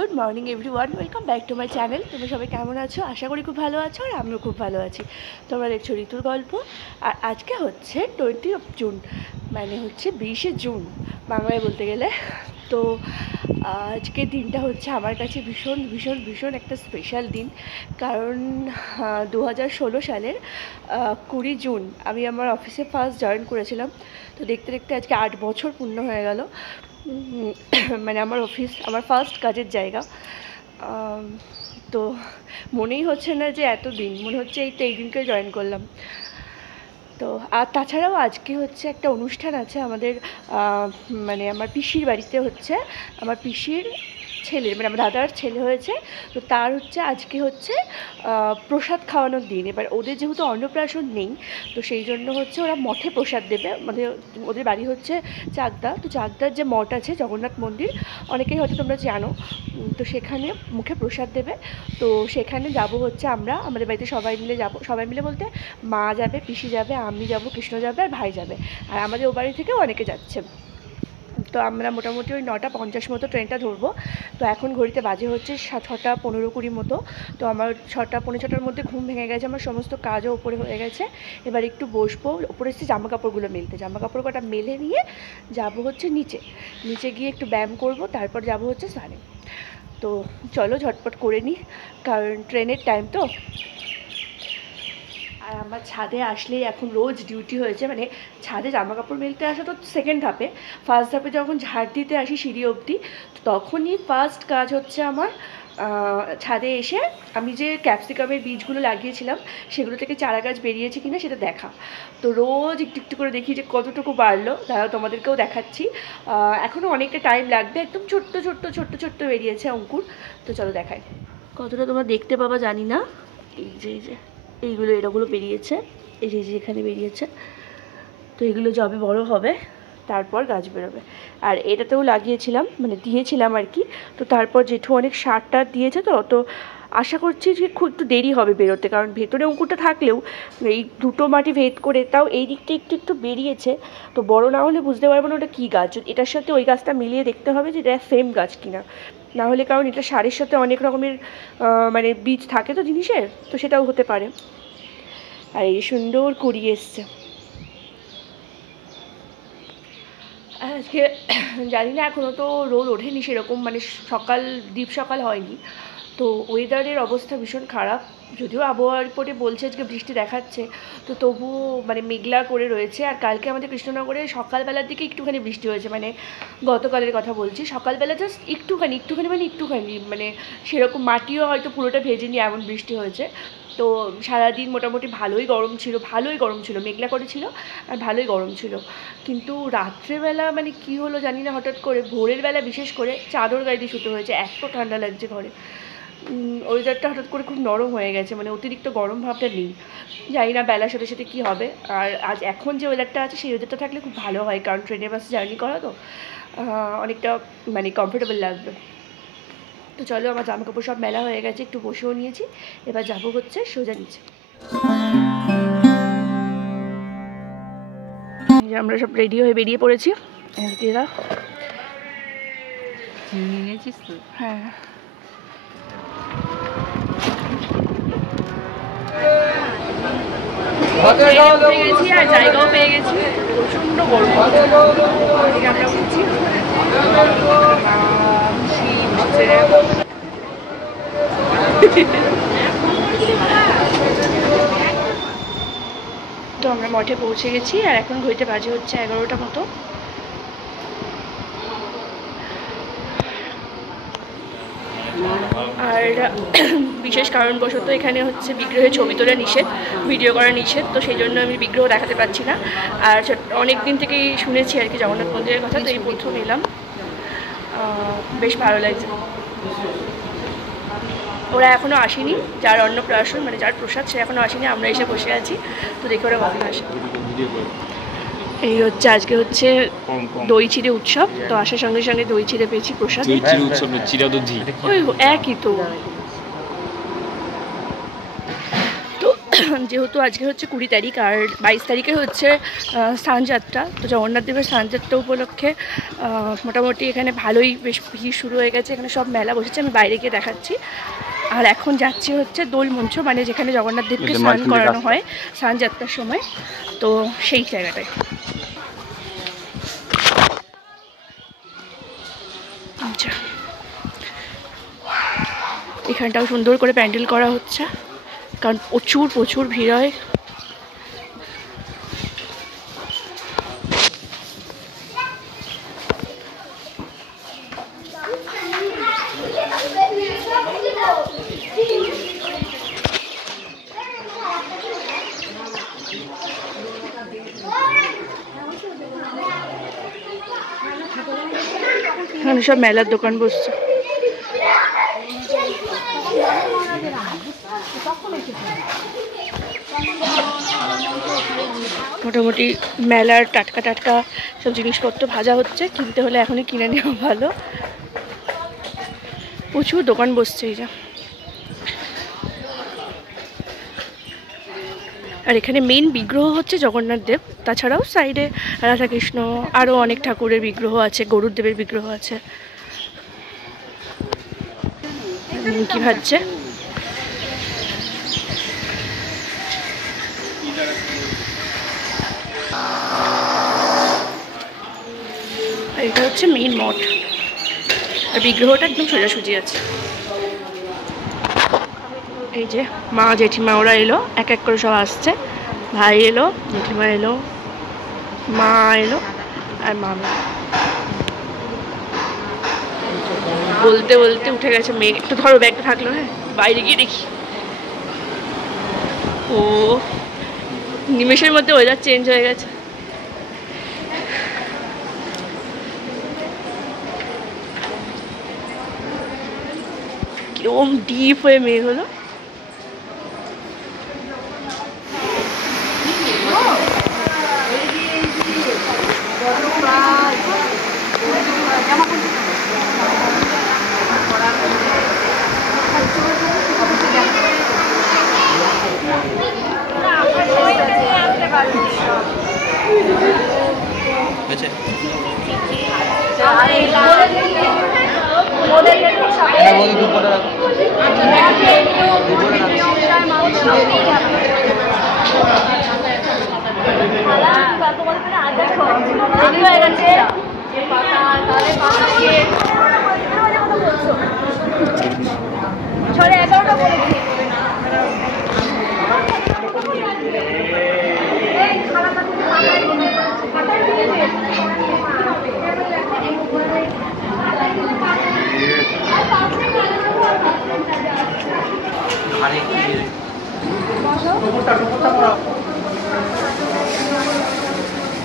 Good morning everyone, welcome back to my channel. তোমরা সবাই কেমন আছো? আশা করি খুব ভালো আছো, আর আমিও খুব ভালো আছি। তোমরা দেখছো ঋতুর গল্প। আর আজকে হচ্ছে 20 জুন, মানে হচ্ছে 20শে জুন বাংলায় বলতে গেলে। তো আজকের দিনটা হচ্ছে আমার কাছে ভীষণ ভীষণ ভীষণ একটা স্পেশাল দিন, কারণ 2016 সালের 20 জুন আমি আমার অফিসে ফার্স্ট জয়েন করেছিলাম। তো দেখতে দেখতে আজকে 8 বছর পূর্ণ হয়ে গেল। মানে আমার অফিস আমার ফার্স্ট কাজের জায়গা। তো মনেই হচ্ছে না যে এত দিন, মনে হচ্ছে এই দিনকে জয়েন করলাম। তো আর তাছাড়াও আজকে হচ্ছে একটা অনুষ্ঠান আছে আমাদের, মানে আমার পিসির বাড়িতে হচ্ছে, আমার পিসির ছেলে, মানে আমার দাদার ছেলে হয়েছে। তো তার হচ্ছে আজকে হচ্ছে প্রসাদ খাওয়ানোর দিন। এবার ওদের যেহেতু অন্নপ্রাশন নেই, তো সেই জন্য হচ্ছে ওরা মঠে প্রসাদ দেবে। মানে ওদের বাড়ি হচ্ছে চাকদা। তো চাকদার যে মঠ আছে জগন্নাথ মন্দির, অনেকেই হয়তো তোমরা জানো, তো সেখানে মুখে প্রসাদ দেবে। তো সেখানে যাব হচ্ছে আমরা, আমাদের বাড়িতে সবাই মিলে যাব। সবাই মিলে বলতে মা যাবে, পিসি যাবে, আমি যাব, কৃষ্ণ যাবে, আর ভাই যাবে। আর আমাদের ও বাড়ি থেকেও অনেকে যাচ্ছে। তো আমরা মোটামুটি ওই 9:50 মতো ট্রেনটা ধরবো। তো এখন ঘড়িতে বাজে হচ্ছে 6:15-20 মতো। তো আমার 6:45-6টার মধ্যে ঘুম ভেঙে গেছে, আমার সমস্ত কাজও ওপরে হয়ে গেছে। এবার একটু বসবো, ওপরে এসে জামা কাপড়গুলো মেলতে, জামা কাপড় কটা মেলে নিয়ে যাব হচ্ছে নিচে গিয়ে একটু ব্যায়াম করব, তারপর যাব হচ্ছে স্নানে। তো চলো ঝটপট করে নিই, কারণ ট্রেনের টাইম তো। আর আমার ছাদে আসলেই এখন রোজ ডিউটি হয়েছে, মানে ছাদে জামা কাপড় মেলতে আসা তো সেকেন্ড ধাপে। ফার্স্ট ধাপে যখন ঝাড় দিতে আসি সিঁড়ি অবধি, তখনই ফার্স্ট কাজ হচ্ছে আমার ছাদে এসে আমি যে ক্যাপসিকামের বীজগুলো লাগিয়েছিলাম সেগুলো থেকে চারা গাছ বেরিয়েছে কিনা সেটা দেখা। তো রোজ একটু একটু করে দেখি যে কতটুকু বাড়লো, তারা তোমাদেরকেও দেখাচ্ছি। এখনও অনেকটা টাইম লাগবে, একদম ছোট্ট ছোট্ট ছোট্ট ছোট্ট বেরিয়েছে অঙ্কুর। তো চলো দেখাই, কতটা তোমরা দেখতে পাবা জানি না। এই যে এইগুলো এরগুলো বেরিয়েছে, এই যে এখানে বেরিয়েছে। তো এগুলো যবে বড় হবে তারপর গাছ বেরোবে। আর এটাতেও লাগিয়েছিলাম, মানে দিয়েছিলাম আর কি। তো তারপর জেঠু অনেক সার টার দিয়েছে, তো আশা করছি যে খুব একটু দেরি হবে বেরোতে, কারণ ভেতরে অঙ্কুরটা থাকলেও এই দুটো মাটি ভেদ করে তাও এই দিকটা একটু একটু বেরিয়েছে। তো বড় না হলে বুঝতে পারবো না ওটা কী গাছ, এটার সাথে ওই গাছটা মিলিয়ে দেখতে হবে যে এটা সেম গাছ কিনা। না হলে, কারণ এটা সারের সাথে অনেক রকমের মানে বীজ থাকে তো জিনিসের, তো সেটাও হতে পারে। আর এই সুন্দর কুড়ি এসছে। আজকে জানি না, এখনও তো রোদ ওঠেনি সেরকম, মানে সকাল দ্বীপ সকাল হয়নি। তো ওয়েদারের অবস্থা ভীষণ খারাপ, যদিও আবহাওয়া রিপোর্টে বলছে আজকে বৃষ্টি দেখাচ্ছে। তো তবুও মানে মেঘলা করে রয়েছে। আর কালকে আমাদের কৃষ্ণনগরে সকালবেলার দিকে একটুখানি বৃষ্টি হয়েছে, মানে গতকালের কথা বলছি। সকালবেলা জাস্ট একটুখানি মানে সেরকম মাটিও হয়তো পুরোটা ভেজেনি, এমন বৃষ্টি হয়েছে। তো সারাদিন মোটামুটি ভালোই গরম ছিল, মেঘলা করেছিল আর ভালোই গরম ছিল। কিন্তু রাত্রেবেলা মানে কী হলো জানি না, হঠাৎ করে ভোরের বেলা বিশেষ করে চাদর গায়ে দিয়ে শুতে হয়েছে, এত ঠান্ডা লাগছে ঘরে। ওয়েদারটা হঠাৎ করে খুব নরম হয়ে গেছে, মানে অতিরিক্ত গরম ভাবটা নেই। জানি না বেলার সাথে সাথে কী হবে। আর আজ এখন যে ওয়েদারটা আছে সেই ওয়েদারটা থাকলে খুব ভালো হয়, কারণ ট্রেনে বাসে জার্নি করা তো অনেকটা মানে কমফোর্টেবল লাগবে। তো চলো, আমার জামা কাপড় সব মেলা হয়ে গেছে, একটু বসেও নিয়েছি। এবার যাবো হচ্ছে সোজা নিচে। আমরা সব রেডি হয়ে বেরিয়ে পড়েছি। হ্যাঁ, পেয়ে গেছি আর জায়গাও পেয়ে গেছি। প্রচণ্ড গরম আমরা উঠছি। তো আমরা মঠে পৌঁছে গেছি, আর এখন ঘড়িতে বাজে হচ্ছে 11টা মতো। আর বিশেষ কারণবশত এখানে হচ্ছে বিগ্রহের ছবি তোলা নিষেধ, ভিডিও করা নিষেধ, তো সেই জন্য আমি বিগ্রহ দেখাতে পারছি না। আর অনেক দিন থেকেই শুনেছি আর কি জগন্নাথ মন্দিরের কথা, তো এই প্রথম এলাম, বেশ ভালো লাগছে। ওরা এখনও আসেনি, যার অন্নপ্রাশন মানে যার প্রসাদ সে এখনও আসেনি, আমরা এসে বসে আছি। তো দেখে ওরা কখন আসে। এই হচ্ছে আজকে হচ্ছে দই চিড়ে উৎসব। তো আসার সঙ্গে সঙ্গে দই চিড়ে পেয়েছি প্রসাদ। ওই একই তো। তো যেহেতু আজকে হচ্ছে 20 তারিখ আর 22 তারিখে হচ্ছে স্নানযাত্রা, তো জগন্নাথ দেবের স্নানযাত্রা উপলক্ষে মোটামুটি এখানে ভালোই বেশ ভিড় শুরু হয়ে গেছে। এখানে সব মেলা বসেছে, আমি বাইরে গিয়ে দেখাচ্ছি। আর এখন যাচ্ছি হচ্ছে দোল মঞ্চ, মানে যেখানে জগন্নাথ দেবকে স্নান করানো হয় স্নানযাত্রার সময়, তো সেই জায়গাটায়। আচ্ছা, এখানটাও সুন্দর করে প্যান্ডেল করা হচ্ছে, কারণ প্রচুর ভিড় হয়। এখানে সব মেলার দোকান বসছে। মোটামুটি মেলার টাটকা সব জিনিসপত্র ভাজা হচ্ছে, কিনতে হলে এখনই কিনে নেওয়া ভালো। প্রচুর দোকান বসছে এই যা। আর এখানে মেইন বিগ্রহ হচ্ছে জগন্নাথ দেব, তাছাড়াও সাইডে রাধাকৃষ্ণ, আরও অনেক ঠাকুরের বিগ্রহ আছে, গরুর দেবের বিগ্রহ আছে। কি ভাজছে? এটা হচ্ছে মেইন মঠ, আর বিগ্রহটা একদম সোজাসুজি আছে। এই যে মা জেঠিমা ওরা এলো, এক এক করে সব আসছে। ভাই এলো, জেঠিমা এলো, মা এলো, আর মামা। বলতে বলতে উঠে গেছে মেঘ। একটু ধরো, ব্যাগটা থাকলো। হ্যাঁ, বাইরে গিয়ে দেখি। ও নিমেষের মধ্যে ওয়েদার চেঞ্জ হয়ে গেছে। কিরকম ডিপ হয়ে মেঘ হলো।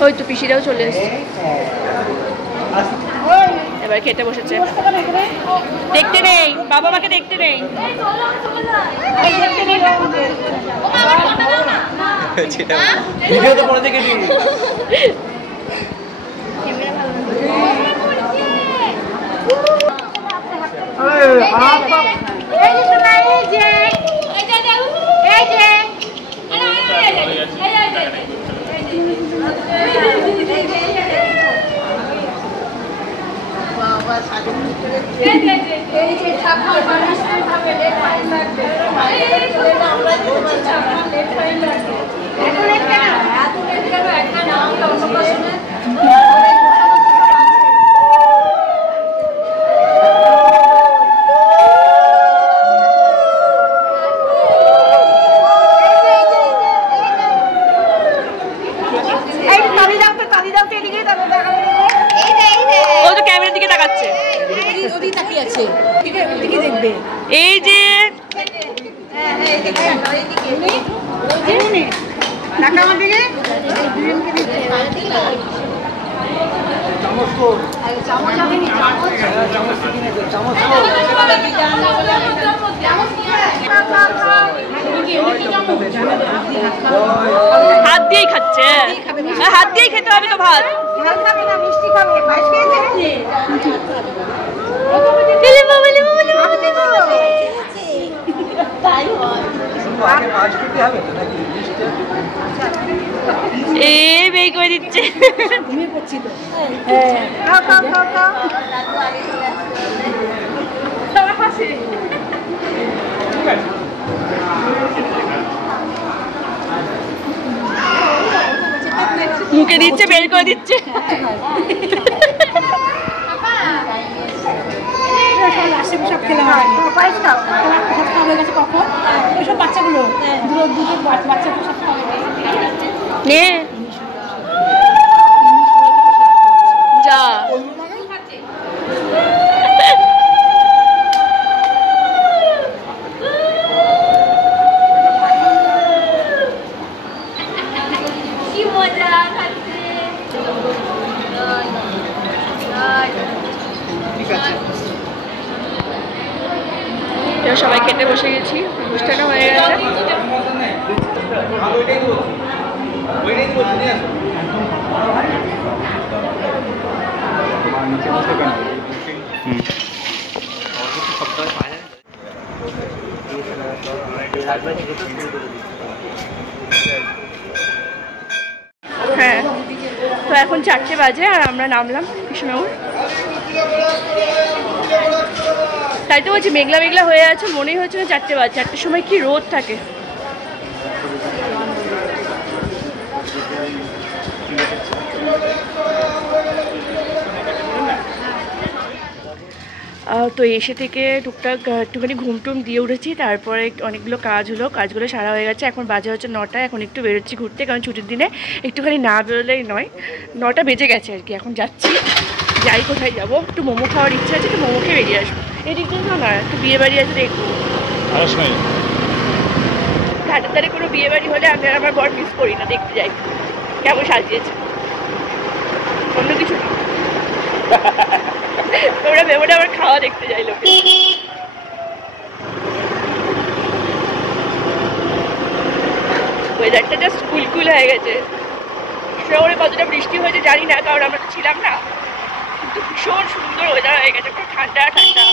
ওই তো পিসিরাও চলে এসছে, এবার খেতে বসেছে। দেখতে নেই, বাবা মাকে দেখতে নেই। এই যে হাত দিয়েই খাচ্ছে, হাত দিয়েই খেতে হবে তো ভাত। এ বেই করে দিচ্ছে। ঘুমিয়ে পড়ছি তো। মুখে দিচ্ছে, বের করে দিচ্ছে। সব খেলাম হয়ে গেছে কখন এসব বাচ্চাগুলো দুধের বাচ্চাগুলো সব খাওয়া হয়ে গেছে। যা সবাই খেতে বসে গেছি, অনুষ্ঠানটা হয়ে গেছে। হ্যাঁ, তো এখন 4টে বাজে আর আমরা নামলাম কৃষ্ণনগর। তাই তো বলছি মেঘলা মেঘলা হয়ে আছে, মনেই হচ্ছে না 4টে বাজে। 4টের সময় কি রোদ থাকে। তো এসে থেকে টুকটাক একটুখানি ঘুমটুম দিয়ে উঠেছি, তারপরে অনেকগুলো কাজ হলো, কাজগুলো সারা হয়ে গেছে। এখন বাজে হচ্ছে 9টা। এখন একটু বেরোচ্ছি ঘুরতে, কারণ ছুটির দিনে একটুখানি না বেরোলেই নয়। 9টা বেজে গেছে আর কি। এখন যাচ্ছি, যাই কোথায় যাবো, একটু মোমো খাওয়ার ইচ্ছা আছে, একটু মোমো খেয়ে বেরিয়ে আসবো। এদিক দিয়ে না একটু বিয়ে বাড়ি আছে দেখবো। ঘাটের ধারে কোনো বিয়ে বাড়ি হলে আমি আর আমার বর মিস করি না, দেখতে যাই কেমন সাজিয়েছে, অন্য কিছু না। তোমরা ভেবো না আমার খাওয়া দেখতে যাই লোকে। ওয়েদারটা জাস্ট কুলকুল হয়ে গেছে। শহরে কতটা বৃষ্টি হয়েছে জানি না, কারণ আমরা তো ছিলাম না, কিন্তু ভীষণ সুন্দর ওয়েদার হয়ে গেছে, পুরো ঠান্ডা ঠান্ডা।